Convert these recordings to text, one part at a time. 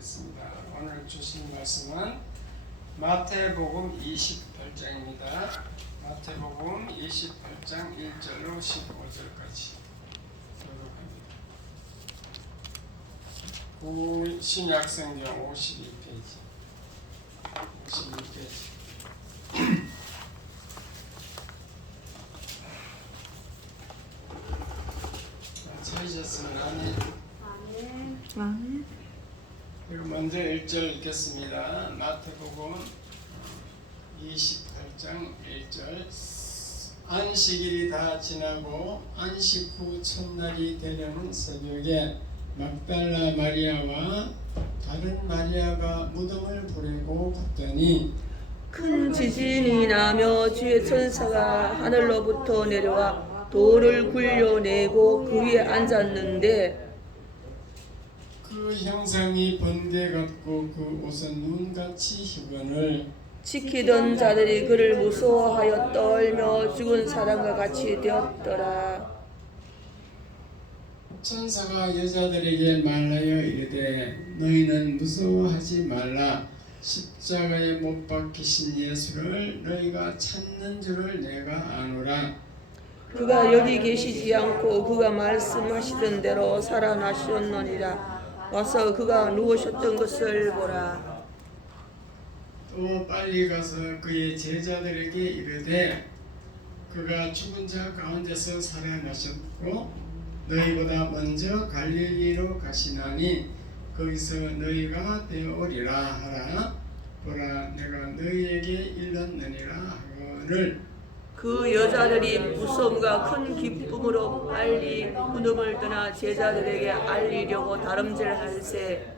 하겠습니다. 오늘 주신 말씀은 마태복음 28장입니다. 마태복음 28장 1절로 15절까지 교독합니다. 신약성경 52페이지. 찾으셨으면 아멘. 그리고 먼저 1절 읽겠습니다. 마태복음 28장 1절. 안식일이 다 지나고 안식 후 첫날이 되려는 새벽에 막달라 마리아와 다른 마리아가 무덤을 보려고 갔더니 큰 지진이 나며 주의 천사가 하늘로부터 내려와 돌을 굴려내고 그 위에 앉았는데 그 형상이 번개 같고 그 옷은 눈같이 희번을 지키던 자들이 그를 무서워하여 떨며 죽은 사람과 같이 되었더라. 천사가 여자들에게 말하여 이르되 너희는 무서워하지 말라. 십자가에 못 박히신 예수를 너희가 찾는 줄을 내가 아노라. 그가 여기 계시지 않고 그가 말씀하시던 대로 살아나셨느니라. 와서 그가 누우셨던 것을 보라. 또 빨리 가서 그의 제자들에게 이르되 그가 죽은 자 가운데서 살아나셨고 너희보다 먼저 갈릴리로 가시나니 거기서 너희가 배우리라 하라. 보라 내가 너희에게 일렀느니라 하거늘. 그 여자들이 무서움과 큰 기쁨으로 빨리 무덤을 떠나 제자들에게 알리려고 다름질할세.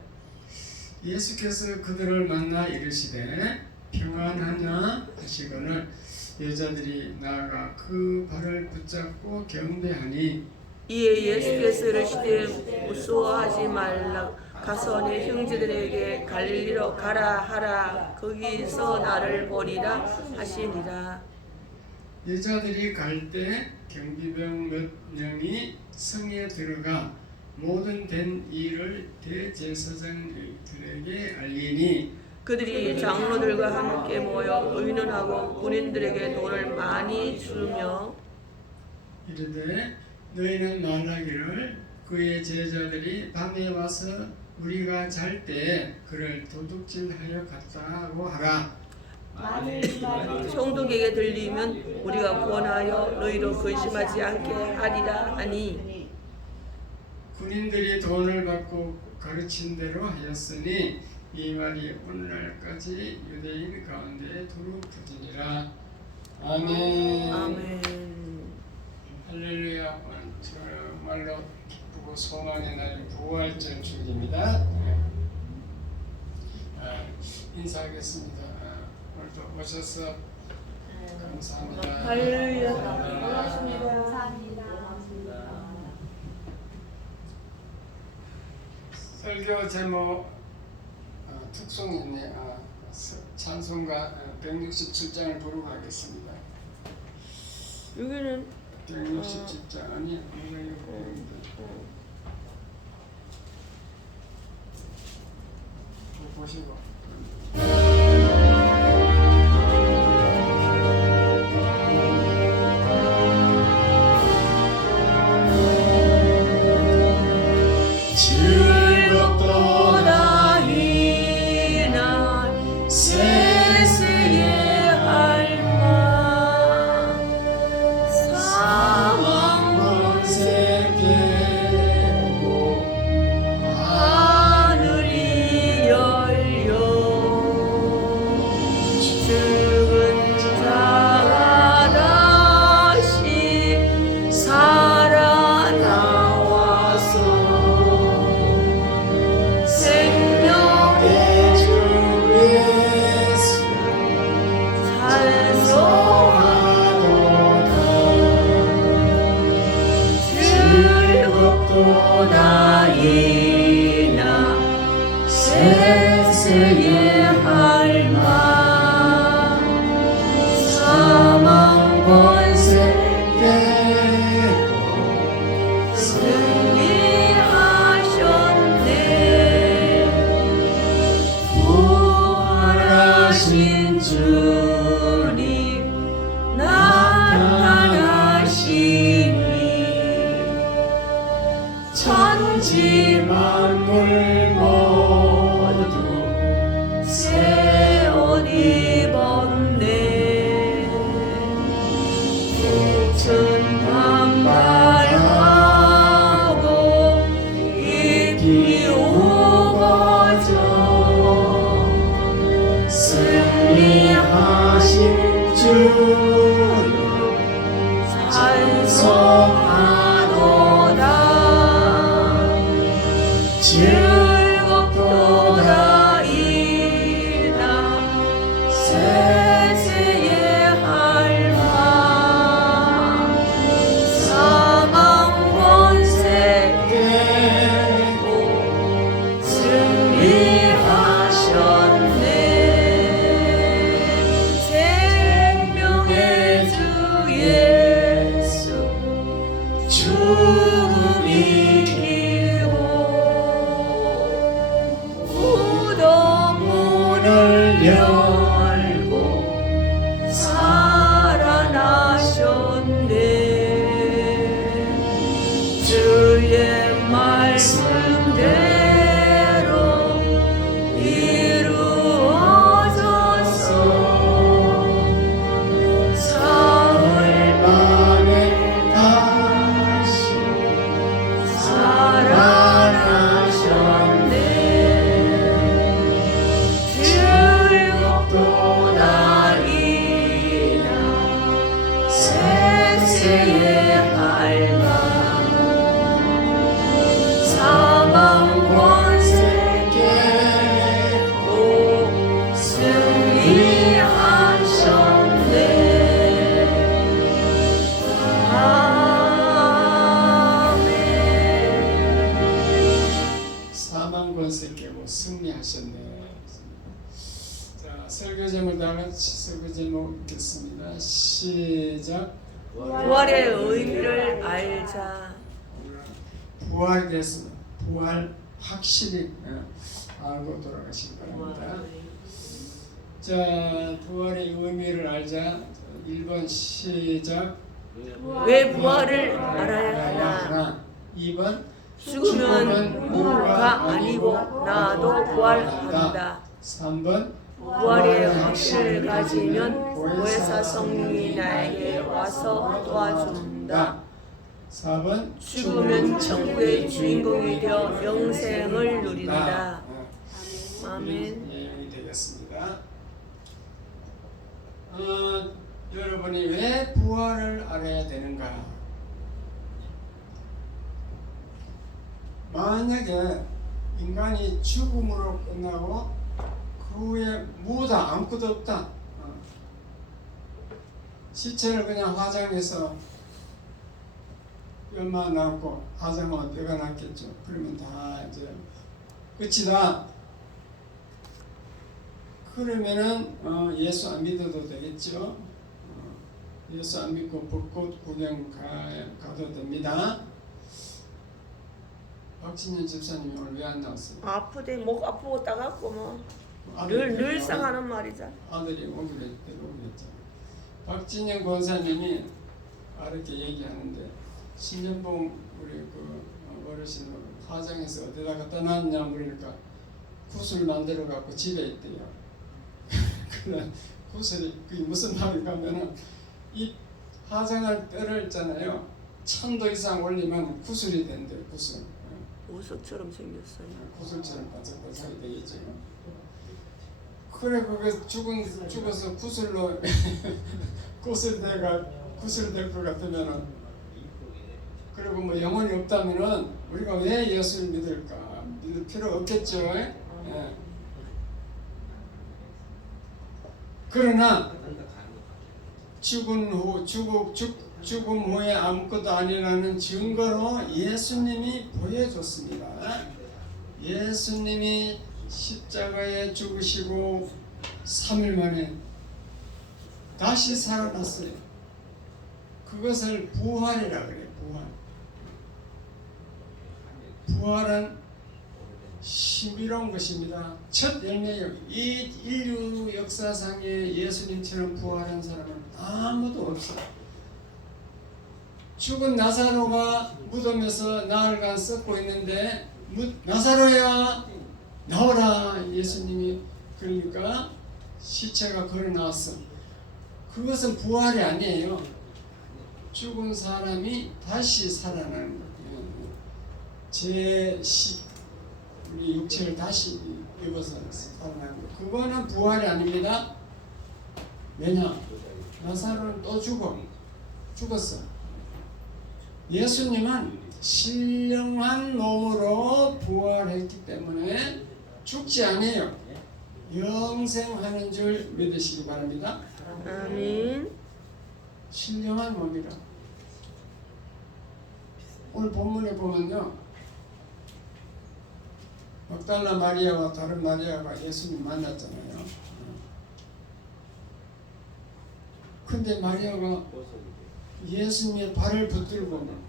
예수께서 그들을 만나 이르시되 평안하냐 하시거늘 여자들이 나아가 그 발을 붙잡고 경배하니 이에 예수께서 이르시되 무서워하지 말라. 가서 내 형제들에게 갈릴리로 가라 하라. 거기서 나를 보리라 하시니라. 여자들이 갈 때 경비병 몇 명이 성에 들어가 모든 된 일을 대제사장들에게 알리니 그들이 장로들과 함께 모여 의논하고 군인들에게 돈을 많이 주며 이르되 너희는 말하기를 그의 제자들이 밤에 와서 우리가 잘 때 그를 도둑질하여 갔다고 하라. 총독에게 들리면 우리가 권하여 너희로 근심하지 않게 하리라 하니 군인들이 돈을 받고 가르친 대로 하였으니 이 말이 오늘날까지 유대인 가운데 두루 퍼지니라. 아멘. 아멘. 할렐루야. 정말로 기쁘고 소망의 날 부활절 주일입니다. 인사하겠습니다. 오늘도 오셔서 감사합니다. 할렐루야. 감사합니다. 설교 제목 특송이 있네. 찬송가 167장을 부르고 하겠습니다. 여기는 167장 아니야. 보시고. 즐겁도다 이날 세세의 할망 사망 권세 깨고 하늘이 열려 죽은 자가 다시 살아나와서 생명의 주 예수 찬송하도다. 즐겁도다 이나 세세의 할망 사망 권세 깨고 승리하셨네. 열고 살아나셨네. 주의 말씀대로 이루어져서 사흘 만에 다시 살아나셨네. 즐겁도다이나 세세의 할망 사망 권세 깨고 승리하셨네. 아멘. 사망 권세 깨고 승리하셨네. 자, 설교 제목 다 같이 설교 제목 읽겠습니다. 시작. 부활의 의미를 알자. 부활에 대해서 부활 확실히 알고 돌아가시기 바랍니다. 자, 부활의 의미를 알자. 1번 시작. 왜 부활을 알아야 하나? 2번 죽으면 무가 아니고 나도 부활한다. 3번 부활의 확신을 가지면 보혜사 성령이 나에게 와서 도와준다. 4번 죽으면 천국의 주인공이 되어 영생을 누린다. 아멘. 내용이 되겠습니다. 여러분이 왜 부활을 알아야 되는가? 만약에 인간이 죽음으로 끝나고 그 후에 무다 아무것도 없다. 시체를 그냥 화장해서 뼈만 남고 화장하면 뼈가 남겠죠. 그러면 다 이제 끝이다. 그러면은 예수 안 믿어도 되겠죠. 예수 안 믿고 벚꽃 구경 가도 됩니다. 박진현 집사님이 오늘 왜 안 나왔어요? 아프대 목 아프고 따갑고 뭐 아들이 늘상 하는 말이잖아. 아들이 오기로 했잖아. 박진영 권사님이 이렇게 얘기하는데 신년봉 우리 그 어르신 화장해서 어디다 갖다 놨냐 물으니까 구슬 만들어 갖고 집에 있대요. 그래 구슬이 그게 무슨 말인가 하면은 이 화장할 뼈를 있잖아요. 1000도 이상 올리면 구슬이 된대. 구슬. 보석처럼 생겼어요. 구슬처럼 바짝바짝이 되겠죠. 그래 그게 죽어서 구슬로 구슬될 것 같으면은 그리고 뭐 영혼이 없다면은 우리가 왜 예수를 믿을까? 믿을 필요 없겠죠. 예. 그러나 죽음 후에 아무것도 아니라는 증거로 예수님이 보여줬습니다. 예수님이 십자가에 죽으시고 3일 만에 다시 살아났어요. 그것을 부활이라 그래요. 부활은 신비로운 것입니다. 첫 열매예요. 이 인류 역사상에 예수님처럼 부활한 사람은 아무도 없어요. 죽은 나사로가 무덤에서 나흘간 썩고 있는데 나사로야 나오라 예수님이 그러니까 시체가 걸어 나왔어. 그것은 부활이 아니에요. 죽은 사람이 다시 살아나는 거예요. 우리 육체를 다시 입어서 살아나는 거. 그거는 부활이 아닙니다. 왜냐? 나사로는 또 죽었어. 예수님은 신령한 몸으로 부활했기 때문에 죽지 않아요. 영생하는 줄 믿으시기 바랍니다. 아멘. 신령한 몸이라. 오늘 본문에 보면요. 막달라 마리아와 다른 마리아가 예수님 만났잖아요. 근데 마리아가 예수님의 발을 붙들었어요.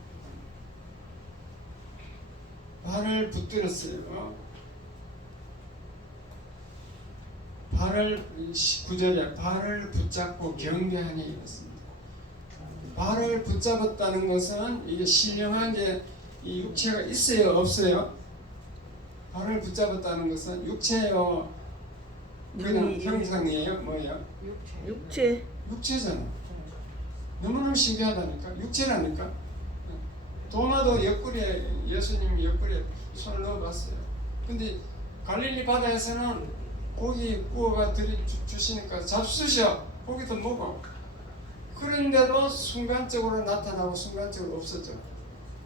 발을 9절에 발을 붙잡고 경배하니 이렇습니다. 발을 붙잡았다는 것은 이게 신령한 게 이 육체가 있어요, 없어요? 발을 붙잡았다는 것은 육체요, 그냥 형상이에요, 뭐예요? 육체. 육체잖아. 너무너무 신기하다니까. 육체라니까. 도마도 옆구리에, 예수님이 옆구리에 손을 넣어봤어요. 근데 갈릴리 바다에서는 고기 구워가 주시니까 잡수셔. 고기도 먹어. 그런데도 순간적으로 나타나고 순간적으로 없어져.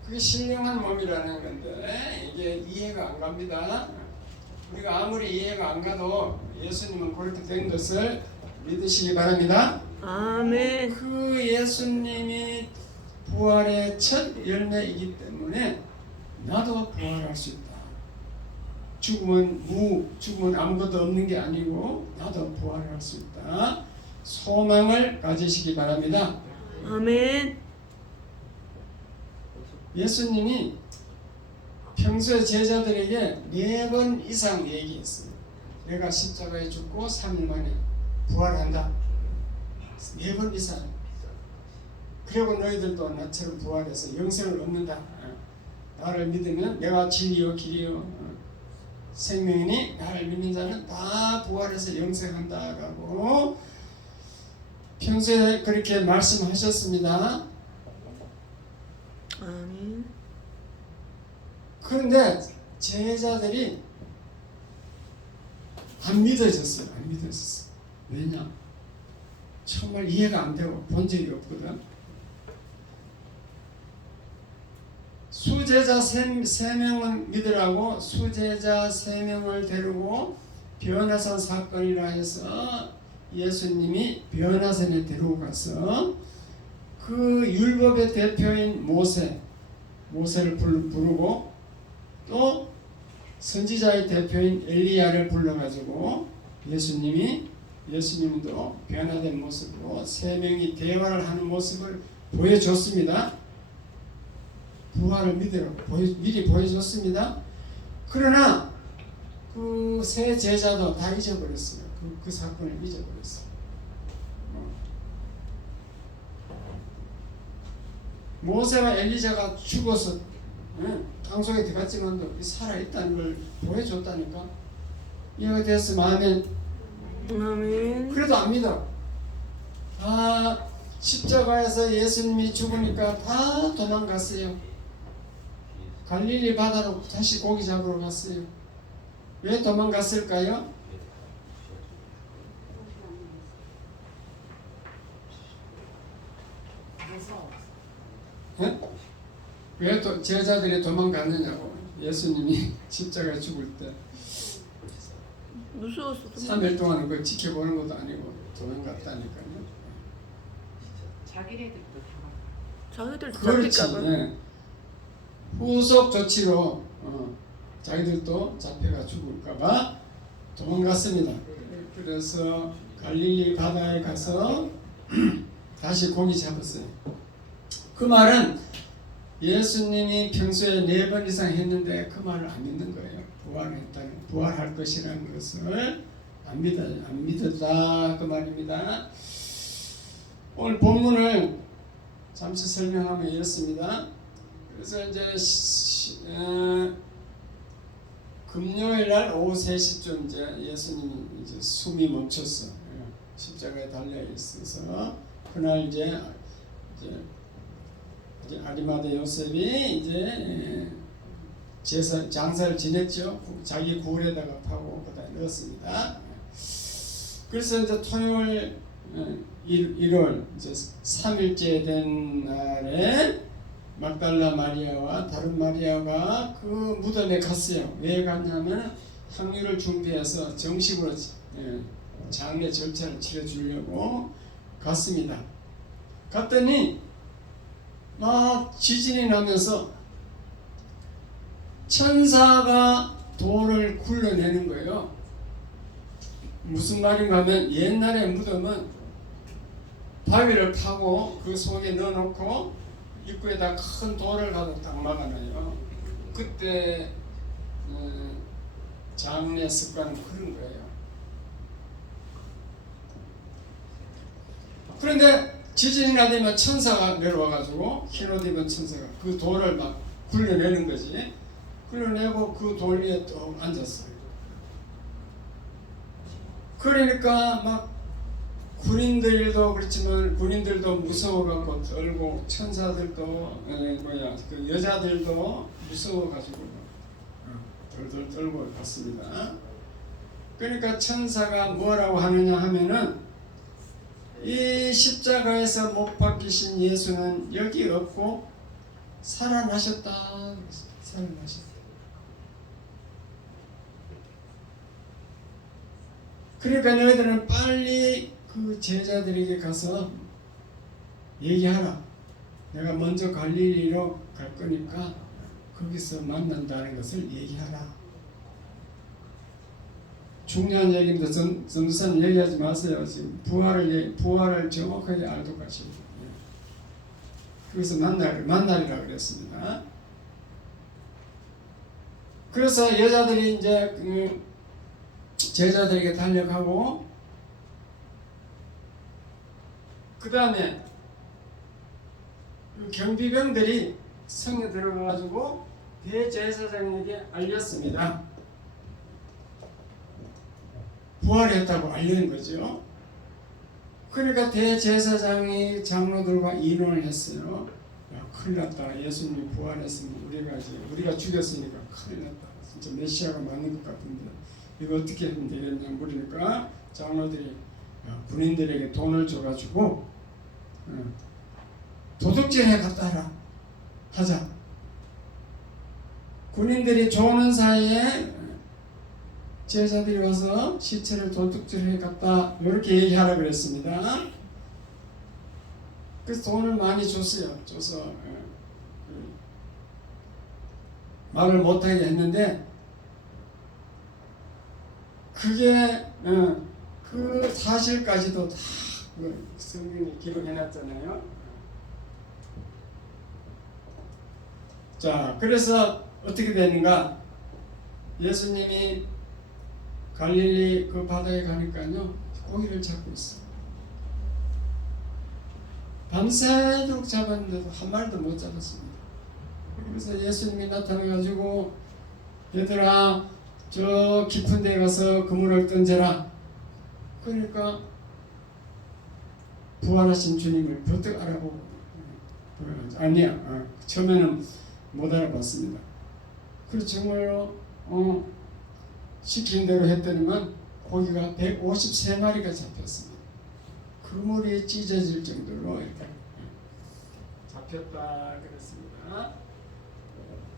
그게 신령한 몸이라는 건데 이게 이해가 안 갑니다. 우리가 아무리 이해가 안 가도 예수님은 그렇게 된 것을 믿으시기 바랍니다. 아멘. 그 예수님이 부활의 첫 열매이기 때문에 나도 부활할 수 있다. 죽음은 아무것도 없는 게 아니고 나도 부활할 수 있다. 소망을 가지시기 바랍니다. 아멘. 예수님이 평소에 제자들에게 4번 이상 얘기했어요. 내가 십자가에 죽고 3일 만에 부활한다. 4번 이상. 그리고 너희들도 나처럼 부활해서 영생을 얻는다. 나를 믿으면 내가 진리요 길이요 생명이니 나를 믿는 자는 다 부활해서 영생한다라고 평소에 그렇게 말씀하셨습니다. 아멘. 그런데 제자들이 안 믿어졌어요. 안 믿어졌어요. 왜냐? 정말 이해가 안 되고 본질이 없거든. 수제자 3명은 믿으라고 수제자 3명을 데리고 변화산 사건이라 해서 예수님이 변화산에 데리고 가서 그 율법의 대표인 모세를 부르고 또 선지자의 대표인 엘리야를 불러가지고 예수님도 변화된 모습으로 3명이 대화를 하는 모습을 보여줬습니다. 부활을 미리 보여줬습니다. 그러나 그 세 제자도 다 잊어버렸어요. 그 사건을 잊어버렸어요. 모세와 엘리자가 죽어서 땅속에 들어갔지만도 살아있다는 걸 보여줬다니까. 이해가 됐으면 아멘. 그래도 안 믿어. 십자가에서 예수님이 죽으니까 다 도망갔어요. 갈릴리 바다로 다시 고기 잡으러 갔어요. 왜 도망갔을까요? 왜 또 제자들이 도망갔느냐고. 예수님이 십자가에 죽을 때 무서웠어. 3일 동안 그 지켜보는 것도 아니고 도망갔다니까요. 자기들 그렇지. 잡힐까봐. 네. 후속 조치로 자기들도 잡혀가 죽을까봐 도망갔습니다. 그래서 갈릴리 바다에 가서 다시 고기 잡았어요. 그 말은 예수님이 평소에 4번 이상 했는데 그 말을 안 믿는 거예요. 부활할 것이라는 것을 안 믿었다 그 말입니다. 오늘 본문을 잠시 설명하면 이렇습니다. 그래서 이제 금요일 날 오후 3시쯤 이제 예수님이 이제 숨이 멈췄어. 십자가에 달려 있어서 그날 이제 아리마대 요셉이 이제 장사를 지냈죠. 자기 굴에다가 파고 거기다 넣었습니다. 그래서 이제 토요일 1월 이제 3일째 된 날에 막달라 마리아와 다른 마리아가 그 무덤에 갔어요. 왜 갔냐면 향유를 준비해서 정식으로 장례 절차를 치러주려고 갔습니다. 갔더니 막 지진이 나면서 천사가 돌을 굴러내는 거예요. 무슨 말인가 하면 옛날에 무덤은 바위를 파고 그 속에 넣어놓고 입구에다 큰 돌을 가지고 딱 막아놔요. 그때 장례 습관은 그런 거예요. 그런데 지진이 나되면 천사가 내려와가지고 흰 옷 입은 천사가 그 돌을 막 굴려내는 거지. 굴려내고 그 돌 위에 또 앉았어요. 그러니까 막 군인들도 그렇지만 군인들도 무서워갖고 떨고 천사들도 그 여자들도 무서워가지고 덜덜 떨고 갔습니다. 그러니까 천사가 뭐라고 하느냐 하면은 이 십자가에서 못 박히신 예수는 여기 없고 살아나셨다. 살아나셨다. 그러니까 너희들은 빨리 그 제자들에게 가서 얘기하라. 내가 먼저 갈릴리로 갈 거니까 거기서 만난다는 것을 얘기하라. 중요한 얘기인데 전도사님 얘기하지 마세요. 지금 부활을 정확하게 알고 가시고 거기서 만나리라 그랬습니다. 그래서 여자들이 이제 제자들에게 달려가고 그 다음에 경비병들이 성에 들어가가지고 대제사장에게 알렸습니다. 부활했다고 알린 거죠. 그러니까 대제사장이 장로들과 의논을 했어요. 야, 큰일 났다. 예수님이 부활했으면 우리가 죽였으니까 큰일 났다. 진짜 메시아가 맞는 것 같은데 이거 어떻게 하면 되겠냐 그러니까 장로들이 군인들에게 돈을 줘가지고 도둑질해 갔다 하자. 군인들이 조는 사이에 제자들이 와서 시체를 도둑질해 갔다 이렇게 얘기하라 그랬습니다. 그래서 돈을 많이 줬어요. 줘서 말을 못하게 했는데 그게 그 사실까지도 다 성경에 기록해놨잖아요. 자, 그래서 어떻게 되는가? 예수님이 갈릴리 그 바다에 가니까요 고기를 잡고 있어. 밤새도록 잡았는데도 한 마리도 못 잡았습니다. 그래서 예수님이 나타나가지고 얘들아 저 깊은 데 가서 그물을 던져라. 그러니까 부활하신 주님을 버뜩 알아보고 아니야 처음에는 못 알아봤습니다. 그래서 정말로 시킨 대로 했더니만 고기가 153마리가 잡혔습니다. 그물이 찢어질 정도로 이렇게 잡혔다 그랬습니다.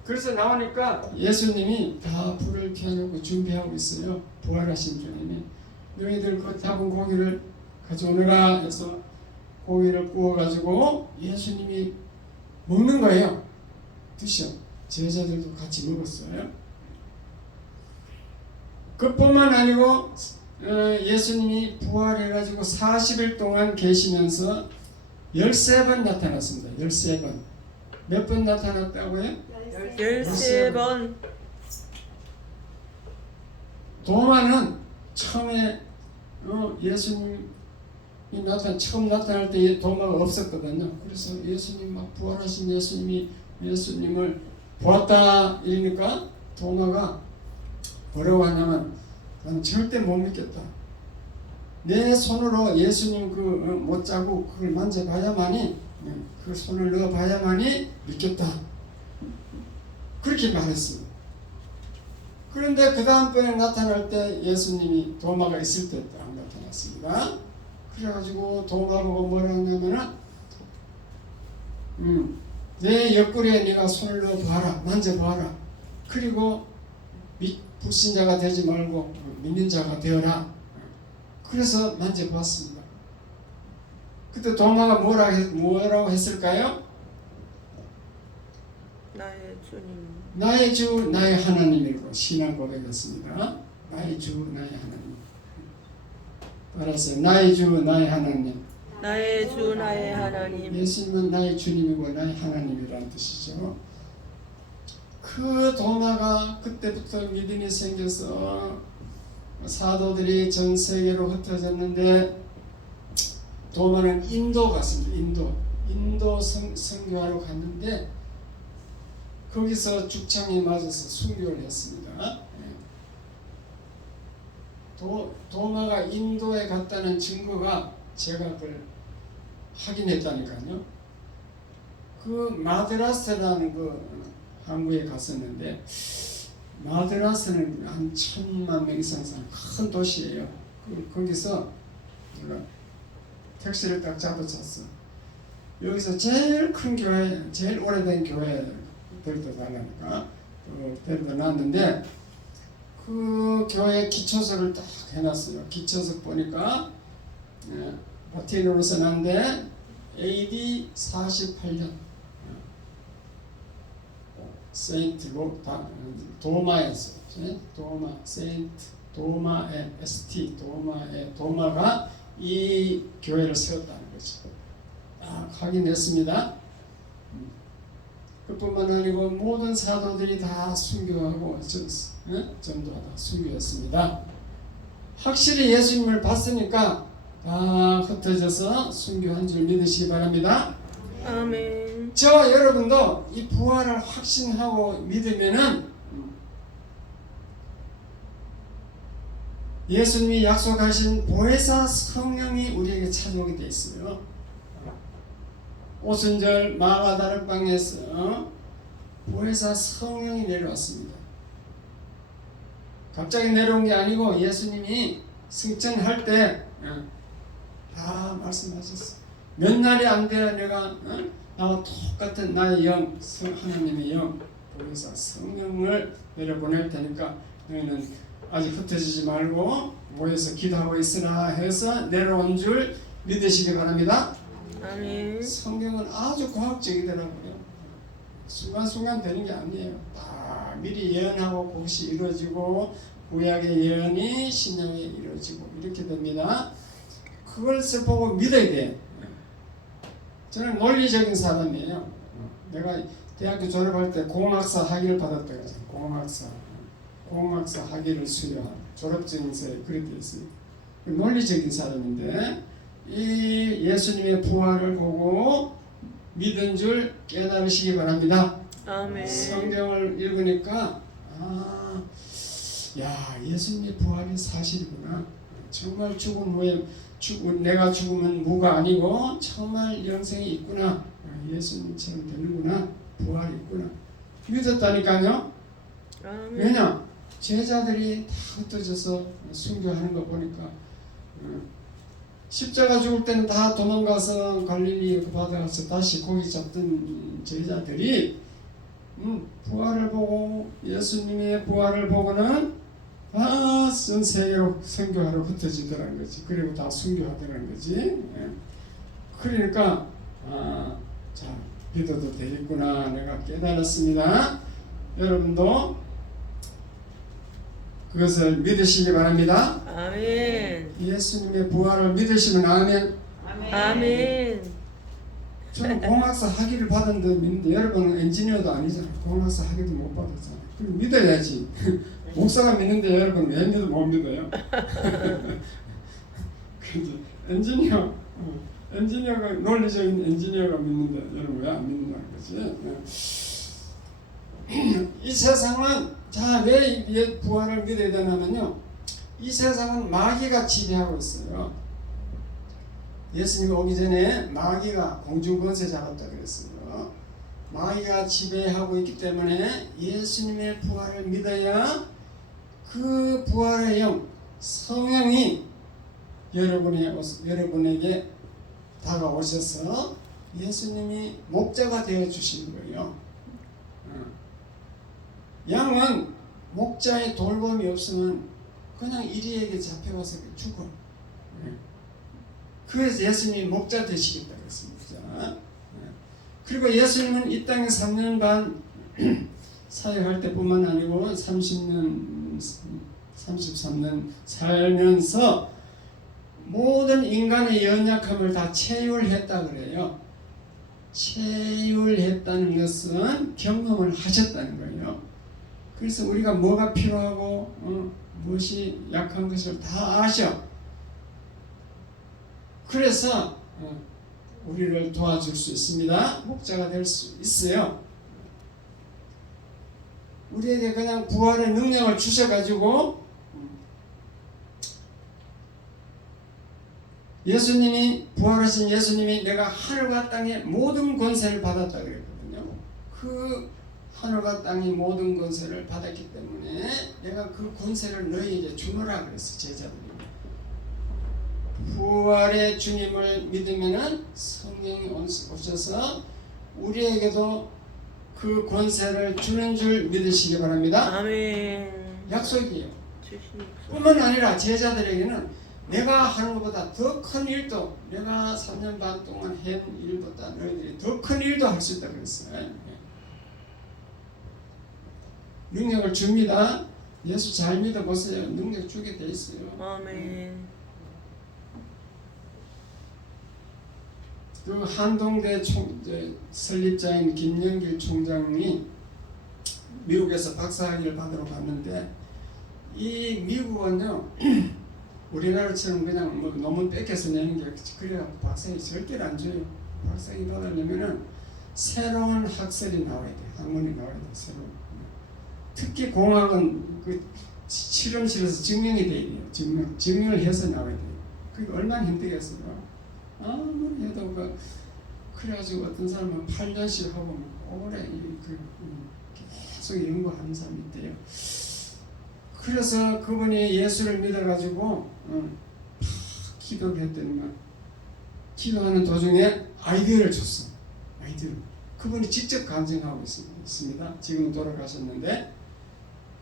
그래서 나오니까 예수님이 다 불을 피워놓고 준비하고 있어요. 부활하신 주님이 너희들 그 잡은 고기를 가져오너라 해서 고기를 구워가지고 예수님이 먹는 거예요. 드셔. 제자들도 같이 먹었어요. 그뿐만 아니고 예수님이 부활해가지고 40일 동안 계시면서 13번 나타났습니다. 13번. 몇 번 나타났다고요? 13번. 도마는 처음에 예수님이 처음 나타날 때 도마가 없었거든요. 그래서 예수님 막 부활하신 예수님을 보았다 이러니까 도마가 뭐라고 하냐면 난 절대 못 믿겠다. 내 손으로 예수님 그 못자국 그걸 만져봐야만이 그 손을 넣어봐야만이 믿겠다. 그렇게 말했어요. 그런데 그 다음번에 나타날 때 예수님이 도마가 있을 때 딱 나타났습니다. 그래가지고 도마 보고 뭐라 하냐면은 내 옆구리에 네가 손을 넣어봐라. 만져봐라. 그리고 불신자가 되지 말고 믿는 자가 되어라. 그래서 만져봤습니다. 그때 도마가 뭐라고 했을까요? 나의 주님. 나의 주 나의 하나님이라고 신앙 고백했습니다. 나의 주 나의 하나님. 따라서 나의 주 나의 하나님. 나의 주 나의 하나님. 예수님은 나의 주님이고 나의 하나님이라는 뜻이죠. 그 도마가 그때부터 믿음이 생겨서 사도들이 전 세계로 흩어졌는데 도마는 인도 갔습니다. 인도 선교하러 갔는데 거기서 죽창에 맞아서 순교를 했습니다. 도마가 인도에 갔다는 증거가 제가 그걸 확인했다니까요. 그 마드라스라는 그 항구에 갔었는데 마드라스는 한 1,000만 명 이상 사는 큰 도시예요. 거기서 내가 택시를 딱 잡아쳤어. 여기서 제일 큰 교회, 제일 오래된 교회 데려다 달라니까 데려다 놨는데 그 교회 기초석을 딱 해놨어요. 기초석 보니까 라틴어로 써놨는데 AD 48년 세인트 도마에서 도마의 ST 도마가 이 교회를 세웠다는 거죠. 딱 확인했습니다. 그뿐만 아니고 모든 사도들이 다 순교하고 전도하다 순교했습니다. 확실히 예수님을 봤으니까 다 흩어져서 순교한 줄 믿으시기 바랍니다. 아멘. 저와 여러분도 이 부활을 확신하고 믿으면은 예수님이 약속하신 보혜사 성령이 우리에게 찾아오게 돼 있어요. 오순절 마가다락방에서 보혜사 성령이 내려왔습니다. 갑자기 내려온 게 아니고 예수님이 승천할 때 다 말씀하셨어요. 몇 날이 안 돼야 내가 나와 똑같은 나의 영, 하나님의 영, 보혜사 성령을 내려보낼 테니까 너희는 아직 흩어지지 말고 모여서 기도하고 있으라 해서 내려온 줄 믿으시기 바랍니다. 아멘. 성경은 아주 과학적이더라고요. 순간순간 되는 게 아니에요. 다 미리 예언하고 그것이 이루어지고 구약의 예언이 신약에 이루어지고 이렇게 됩니다. 그걸 보고 믿어야 돼요. 저는 논리적인 사람이에요. 내가 대학교 졸업할 때 공학사 학위를 받았다고 해서 공학사 학위를 수여한 졸업증서에 그렇게 되어 있어요. 논리적인 사람인데 이 예수님의 부활을 보고 믿은 줄 깨달으시기 바랍니다. 아멘. 성경을 읽으니까 예수님의 부활이 사실이구나. 정말 죽은 후에 내가 죽으면 무가 아니고 정말 영생이 있구나. 예수님처럼 되는구나. 부활이 있구나. 믿었다니까요. 아멘. 왜냐? 제자들이 다 흩어져서 순교하는 거 보니까 십자가 죽을 때는 다 도망가서 갈릴리 그 바다 가서 다시 고기 잡던 제자들이 부활을 보고 예수님의 부활을 보고는 다 전 세계로 선교하러 흩어지더라는 거지. 그리고 다 순교하더라는 거지. 그러니까 자 믿어도 되겠구나 내가 깨달았습니다. 여러분도 그것을 믿으시기 바랍니다. 아멘. 예수님의 부활을 믿으시면 아멘. 아멘. 저는 공학사 학위를 받은 데 믿는데 여러분은 엔지니어도 아니잖아요. 공학사 학위도 못 받았잖아요. 그럼 믿어야지. 목사가 믿는데 여러분 왜 못 믿어요? 엔지니어가 논리적인 엔지니어가 믿는데 여러분 왜 안 믿는다는 거지? 이 세상은 왜 부활을 믿어야 되냐면요. 이 세상은 마귀가 지배하고 있어요. 예수님이 오기 전에 마귀가 공중권세 잡았다 그랬어요. 마귀가 지배하고 있기 때문에 예수님의 부활을 믿어야 그 부활의 영, 성령이 여러분에게 다가오셔서 예수님이 목자가 되어 주시는 거예요. 양은 목자의 돌봄이 없으면 그냥 이리에게 잡혀가서 죽어. 그래서 예수님이 목자 되시겠다 그랬습니다. 그리고 예수님은 이 땅에 3년 반 사역할 때뿐만 아니고 33년 살면서 모든 인간의 연약함을 다 체휼했다 그래요. 체휼했다는 것은 경험을 하셨다는 거예요. 그래서 우리가 뭐가 필요하고 무엇이 약한 것을 다 아셔. 그래서 우리를 도와줄 수 있습니다. 목자가 될 수 있어요. 우리에게 그냥 부활의 능력을 주셔가지고 예수님이 부활하신 예수님이 내가 하늘과 땅의 모든 권세를 받았다 그랬거든요. 그 하늘과 땅의 모든 권세를 받았기 때문에 내가 그 권세를 너희에게 주노라 그랬어. 제자들이 부활의 주님을 믿으면은 성령이 오셔서 우리에게도 그 권세를 주는 줄 믿으시기 바랍니다. 아멘. 약속이에요. 주시옵소서. 뿐만 아니라 제자들에게는 내가 하는 것보다 더 큰 일도, 내가 3년 반 동안 한 일보다 너희들이 더 큰 일도 할 수 있다 그랬어요. 능력을 줍니다. 예수 잘 믿어보세요. 능력 주게 돼 있어요. 아멘. 그 한동대 설립자인 김영길 총장이 미국에서 박사학위를 받으러 갔는데 이 미국은요 우리나라처럼 그냥 뭐 논문 뺏겨서 내는 게 그래야 박사학위 절대로 안 줘요. 박사학위 받으려면은 새로운 학설이 나와야 돼. 학문이 나와야 돼. 새로운. 특히 공학은 그 실험실에서 증명이 돼야 돼요. 증명을 해서 나와야 돼요. 그게 얼마나 힘들겠어요. 아무리 해도 그래가지고 어떤 사람은 8년씩 하고 오래 계속 연구하는 사람이 있대요. 그래서 그분이 예수를 믿어가지고 기도를 했더니만 기도하는 도중에 아이디어를 줬어. 아이디어. 그분이 직접 간증하고 있습니다. 지금은 돌아가셨는데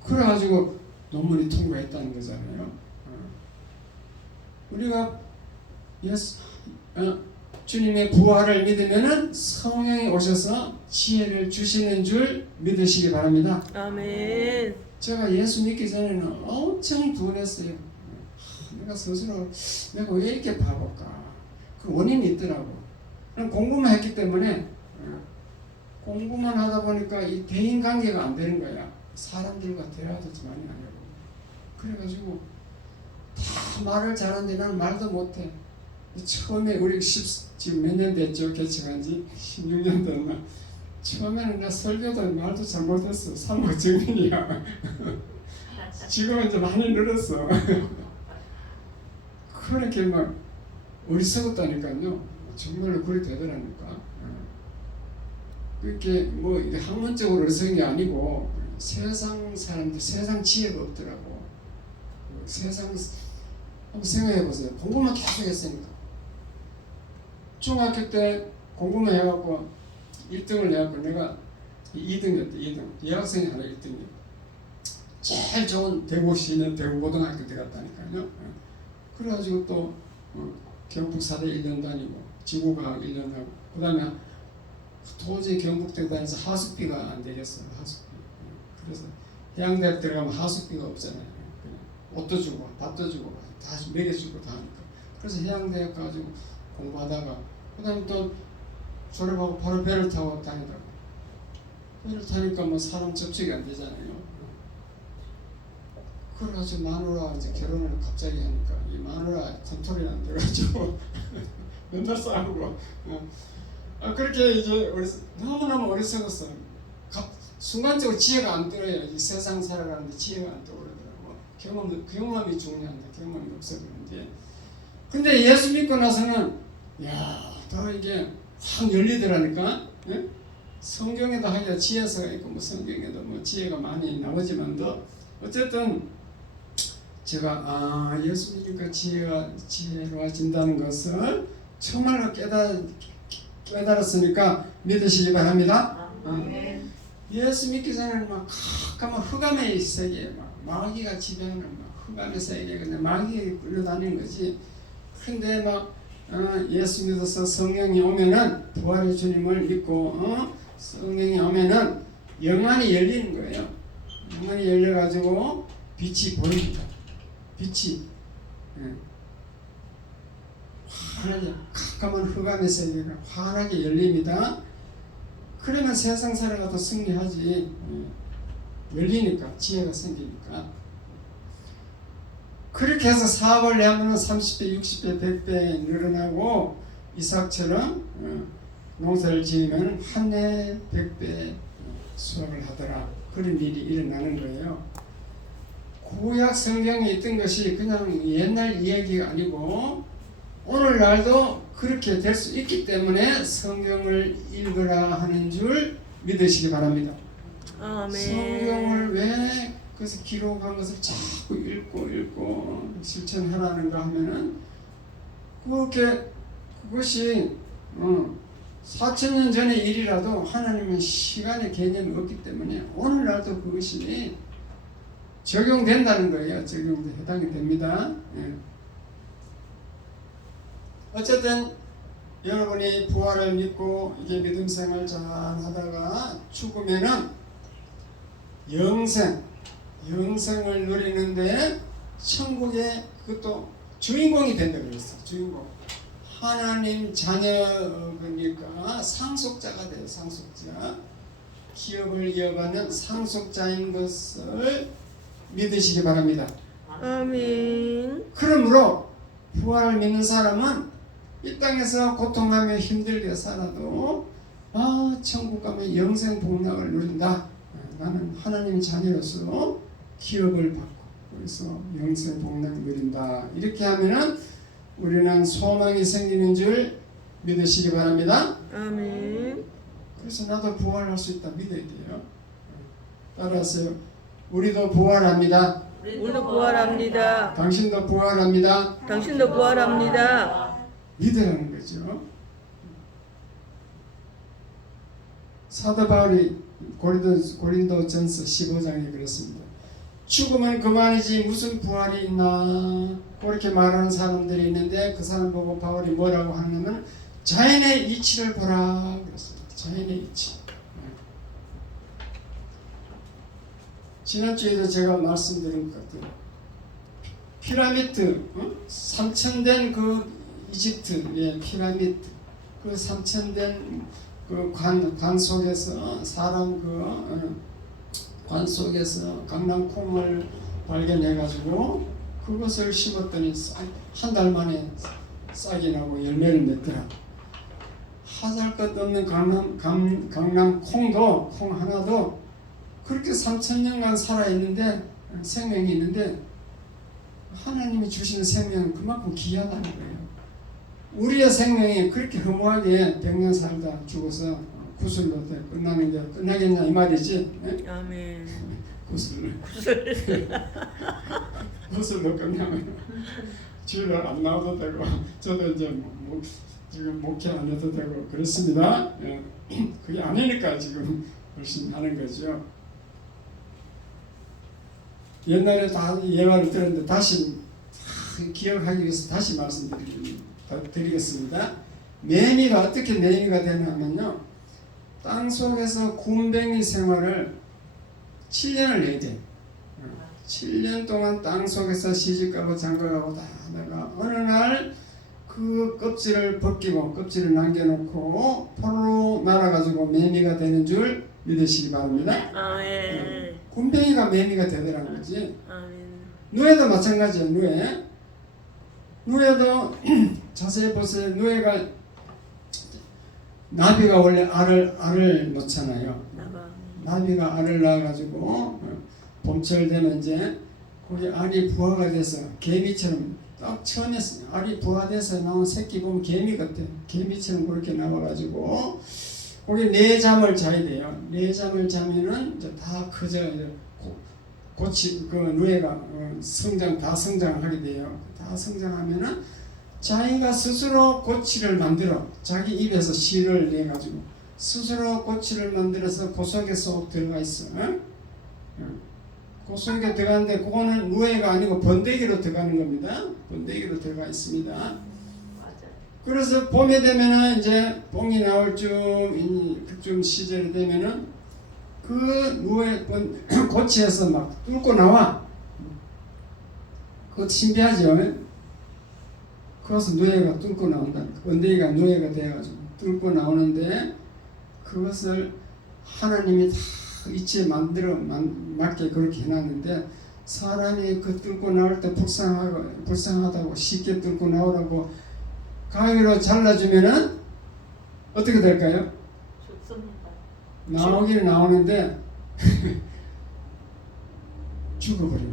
그래가지고 논문이 통과했다는 거잖아요. 우리가 주님의 부활을 믿으면은 성령이 오셔서 지혜를 주시는 줄 믿으시기 바랍니다. 아멘. 제가 예수 믿기 전에는 엄청 둔했어요. 내가 스스로 내가 왜 이렇게 바볼까? 그 원인이 있더라고. 그냥 공부만 했기 때문에 공부만 하다 보니까 이 대인 관계가 안 되는 거야. 사람들과 대화도 좀 많이 안 하고. 그래가지고 다 말을 잘하는데 나는 말도 못해. 처음에 우리 지금 몇 년 됐죠? 개척한 지 16년 됐나? 처음에는 나 설교도 말도 잘 못했어. 삼국정민이야. 지금은 이제 많이 늘었어. 그렇게 막 어리석었다니까요. 정말로 그리 되더라니까. 그렇게 뭐 학문적으로 어리석은 게 아니고 세상 사람들 세상 지혜가 없더라고. 세상 한번 생각해 보세요. 공부만 계속 했으니까. 중학교 때 공부만 해갖고 1등을 해갖고 내가 2등이었대. 2등. 여학생이 하나 1등이야. 제일 좋은 대구시 있는 대구고등학교 들어갔다니까요. 그래가지고 또 경북사대 1년 다니고 지구과학 1년 하고 그 다음에 도저히 경북대 다니면서 하숙비가 안 되겠어요. 하숙비. 그래서 해양대학 들어가면 하숙비가 없잖아요. 그냥 옷도 주고 밥도 주고 다 먹여주고 다 하니까. 그래서 해양대학 가지고 공부하다가 그 다음에 또 졸업하고 바로 배를 타고 다니다가 배를 타니까 뭐 사람 접촉이 안 되잖아요. 그래가지고 마누라 이제 결혼을 갑자기 하니까 이 마누라 컨트롤이 안 돼가지고 맨날 싸우고 그렇게 이제 너무너무 어리석었어. 순간적으로 지혜가 안 들어요. 이 세상 살아가는데 지혜가 안 떠오르더라고. 경험이 중요한데 경험이 없어 그런데. 근데 예수 믿고 나서는 더 이게 확 열리더라니까. 예? 성경에도 하기가 지혜서가 있고 뭐 성경에도 뭐 지혜가 많이 나오지만도 어쨌든 제가 예수 믿으니까 지혜로워진다는 것을 정말로 깨달았으니까 믿으시기 바랍니다. 예수 믿기 전에는 막 가만 흑암의 세계에 막 마귀가 지배하는 막 흑암의 세계에 그냥 마귀가 끌려다니는 거지. 근데 막 예수 믿어서 성령이 오면은 부활의 주님을 믿고 성령이 오면은 영안이 열리는 거예요. 영안이 열려가지고 빛이 보입니다. 빛이 환하게 깜깜한 흑암의 세계가 환하게 열립니다. 그러면 세상 살아가도 승리하지. 열리니까 지혜가 생기니까. 그렇게 해서 사업을 하면 30배, 60배, 100배 늘어나고 이삭처럼 농사를 지으면 한 해 100배 수확을 하더라. 그런 일이 일어나는 거예요. 구약 성경에 있던 것이 그냥 옛날 이야기가 아니고 오늘날도 그렇게 될 수 있기 때문에 성경을 읽으라 하는 줄 믿으시기 바랍니다. 아멘. 성경을 왜 그래서 기록한 것을 자꾸 읽고 실천하라는가 하면은 그것이 4,000년 전의 일이라도 하나님은 시간의 개념이 없기 때문에 오늘날도 그것이 적용된다는 거예요. 해당이 됩니다. 예. 어쨌든 여러분이 부활을 믿고 이게 믿음 생활 잘 하다가 죽으면은 영생을 누리는데 천국의 그것도 주인공이 된다 그랬어. 주인공. 하나님 자녀니까 상속자가 돼요. 상속자. 기업을 이어가는 상속자인 것을 믿으시기 바랍니다. 아멘. 그러므로 부활을 믿는 사람은 이 땅에서 고통하며 힘들게 살아도 천국 가면 영생 복락을 누린다. 나는 하나님 자녀로서 기업을 받고 그래서 영생 복락 누린다. 이렇게 하면은 우리는 소망이 생기는 줄 믿으시기 바랍니다. 아멘. 그래서 나도 부활할 수 있다 믿어야 돼요. 따라하세요. 우리도 부활합니다. 우리도 부활합니다. 당신도 부활합니다. 당신도 부활합니다. 믿으라는 거죠. 사도 바울이 고린도전서 15장에 그랬습니다. 죽으면 그만이지 무슨 부활이 있나 그렇게 말하는 사람들이 있는데 그 사람 보고 바울이 뭐라고 하냐면 자연의 이치를 보라 그랬습니다. 자연의 이치. 지난주에도 제가 말씀드린 것 같아요. 피라미드 3,000된 그 이집트의 피라미드 그 3,000된 그 관 속에서 사람 관 속에서 강낭콩을 발견해가지고 그것을 심었더니 한 달 만에 싹이 나고 열매를 맺더라. 하잘것 없는 강낭콩도 콩 하나도 그렇게 3,000년간 살아있는데 생명이 있는데 하나님이 주시는 생명은 그만큼 귀하다는 거예요. 우리의 생명이 그렇게 허무하게 100년 살다 죽어서 구슬로 끝나는 게 끝나겠냐 이 말이지. 네? 아멘. 구슬로 끝나면 주일 안 나와도 되고 저도 이제 지금 목회 안 해도 되고 그렇습니다. 예. 그게 아니니까 지금 열심히 하는 거죠. 옛날에 다 예화를 들었는데 다시 기억하기 위해서 다시 말씀드리겠습니다. 매미가 어떻게 매미가 되냐면요. 땅 속에서 굼벵이 생활을 7년을 해야 돼. 7년 동안 땅 속에서 시집가고 장가가고 다 하다가 어느 날 그 껍질을 벗기고 껍질을 남겨놓고 포로로 날아가지고 매미가 되는 줄 믿으시기 바랍니다. 아멘. 굼벵이가 매미가 되더라는 거지. 아멘. 누에도 마찬가지예요. 누에도 자세히 보세요. 누에가 나비가 원래 알을 놓잖아요. 나비가 알을 낳아가지고 봄철 되면 이제 거기 알이 부화가 돼서 개미처럼 딱 처음에 알이 부화돼서 나온 새끼 보면 개미 같아. 개미처럼 그렇게 나와가지고 거기 네 잠을 자야 돼요. 네 잠을 자면은 이제 다 커져 이제 그 누에가 성장하게 돼요. 다 성장하면은 자기가 스스로 고치를 만들어 자기 입에서 씨를 내가지고 스스로 고치를 만들어서 그 속에 쏙 들어가 있어. 그 속에 들어가는데 그거는 누에가 아니고 번데기로 들어가는 겁니다. 번데기로 들어가 있습니다. 그래서 봄에 되면은 이제 뽕이 나올 그쯤 시절이 되면은 그 누에 고치에서 막 뚫고 나와. 그거 신비하죠. 그래서 누에가 뚫고 나온다. 번데기가 누에가 돼가지고 뚫고 나오는데 그것을 하나님이 다 이치에 맞게 그렇게 해놨는데 사람이 그 뚫고 나올 때 불쌍하다고 쉽게 뚫고 나오라고 가위로 잘라주면은 어떻게 될까요? 좋습니다. 나오기는 나오는데 죽어버려.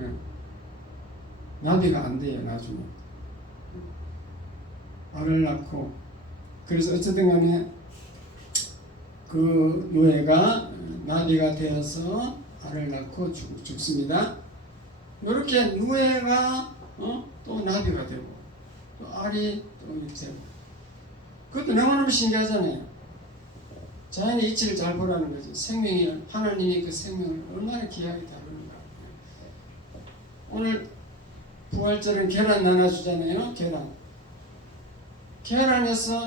예. 나비가 안 돼요 나중에. 알을 낳고 그래서 어쨌든 간에 그 노예가 나비가 되어서 알을 낳고 죽습니다. 이렇게 노예가 또 나비가 되고 또 알이 또 이렇게 되고 그것도 너무너무 신기하잖아요. 자연의 이치를 잘 보라는 거지. 생명이 하나님이 그 생명을 얼마나 귀하게 다루는가. 오늘 부활절은 계란 나눠주잖아요.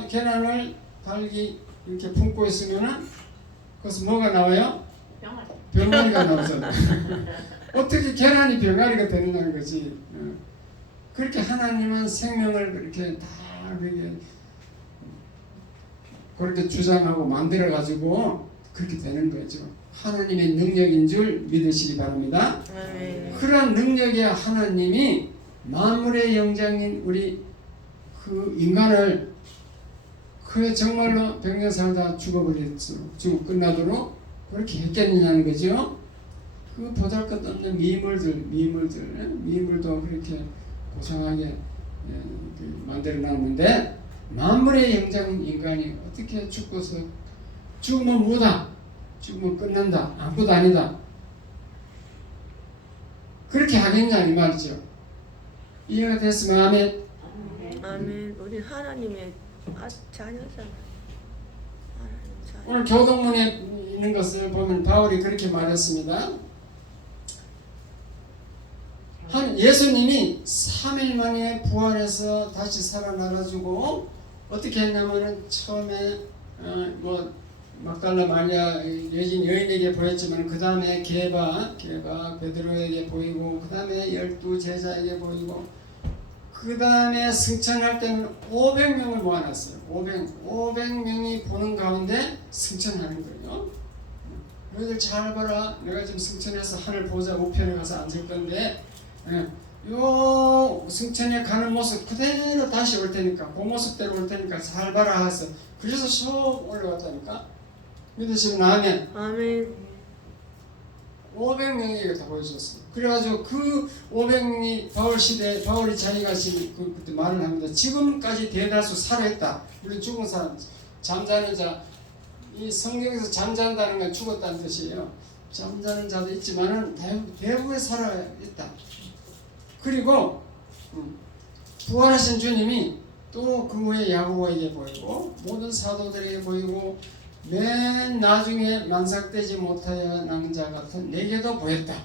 계란을 달기 이렇게 품고 있으면은 그것은 뭐가 나와요? 병아리가 나오잖아요. 어떻게 계란이 병아리가 되느냐는 거지. 그렇게 하나님은 생명을 그렇게 다 그렇게 주장하고 만들어 가지고 그렇게 되는 거죠. 하나님의 능력인 줄 믿으시기 바랍니다. 그런 능력의 하나님이 만물의 영장인 우리 그 인간을 그 정말로 백년 살다 죽고 끝나도록 그렇게 했겠느냐는 거죠. 그 보잘것없는 미물도 그렇게 고상하게 만들어 놨는데 만물의 영장인 인간이 어떻게 죽으면 뭐다? 죽으면 끝난다. 아무것도 아니다. 그렇게 하겠냐 이 말이죠. 이해가 됐으면 아멘. 아멘. 우리 하나님의 자녀잖아. 오늘 교동문에 있는 것을 보면 바울이 그렇게 말했습니다. 예수님이 3일 만에 부활해서 다시 살아나가지고 어떻게 했냐면은 처음에 막달라 마리아 여인에게 보였지만 그 다음에 게바 베드로에게 보이고 그 다음에 12 제자에게 보이고 그 다음에 승천할 때는 500명을 모아놨어요. 500명이 보는 가운데 승천하는 거예요. 너희들 잘 봐라. 내가 지금 승천해서 하늘 보좌 우편에 가서 앉을 건데 요 승천에 가는 모습 그대로 다시 올 테니까 그 모습대로 올 테니까 잘 봐라 해서 그래서 쑥 올라갔다니까. 믿으시면 아멘. 아멘. 500명에게 다 보여줬어요. 그래가지고 그 500명이 바울이 자기가 그때 말을 합니다. 지금까지 대다수 살아있다. 우리 죽은 사람, 잠자는 자, 이 성경에서 잠잔다는 건 죽었다는 뜻이에요. 잠자는 자도 있지만은 대부분 살아있다. 그리고 부활하신 주님이 또 그 후에 야고보에게 보이고 모든 사도들에게 보이고 맨 나중에 만삭되지 못하여 낭자 같은 내게도 보였다.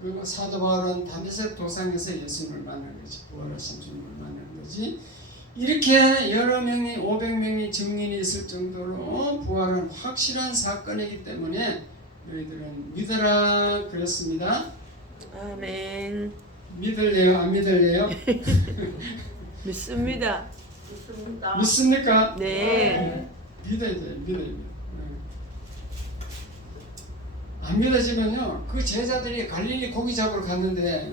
그리고 사도 바울은 다메섹 도상에서 예수님을 만난 거지. 부활하신 주님을 만난 거지. 이렇게 여러 명이 500명이 증인이 있을 정도로 부활은 확실한 사건이기 때문에 너희들은 믿어라 그랬습니다. 아멘. 믿을래요? 안 믿을래요? 믿습니다. 믿습니까? 네. 믿어야 돼요. 안 믿어지면요 그 제자들이 갈릴리 고기 잡으러 갔는데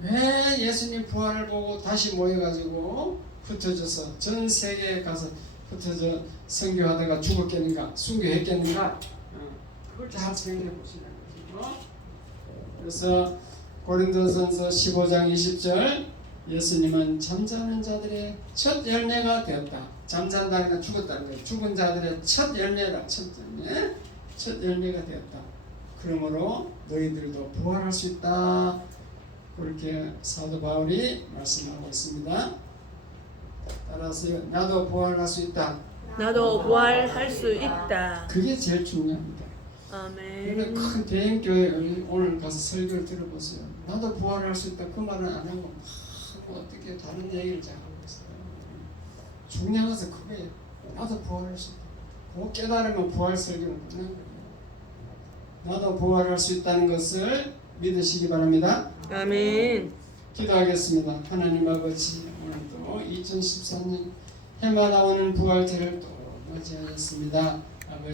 왜 예수님 부활을 보고 다시 모여가지고 흩어져서 전 세계에 가서 흩어져 선교하다가 죽었겠는가 순교했겠는가 그걸 다 생각해 보시는 거죠. 그래서 고린도전서 15장 20절 예수님은 잠자는 자들의 첫 열매가 되었다. 잠잔다는 건 죽었다는 거예요. 죽은 자들의 첫 열매가 첫 열매가 되었다. 그러므로 너희들도 부활할 수 있다. 그렇게 사도 바울이 말씀하고 있습니다. 따라서 나도 부활할 수 있다. 나도 부활할 수 있다. 그게 제일 중요합니다. 아멘. 그러면 큰 대형교회 오늘 가서 설교를 들어보세요. 나도 부활할 수 있다. 그 말은 안 하고 어떻게 다른 얘기를 잘 하고 있어요. 중요한 것은 그거예요. 나도 부활할 수 있다. 그 깨달으면 부활 설교는 끝난 거예요. 나도 부활할 수 있다는 것을 믿으시기 바랍니다. 아멘. 기도하겠습니다. 하나님 아버지, 오늘도 2014년 해마다 오는 부활절을 또 맞이하였습니다. 아버지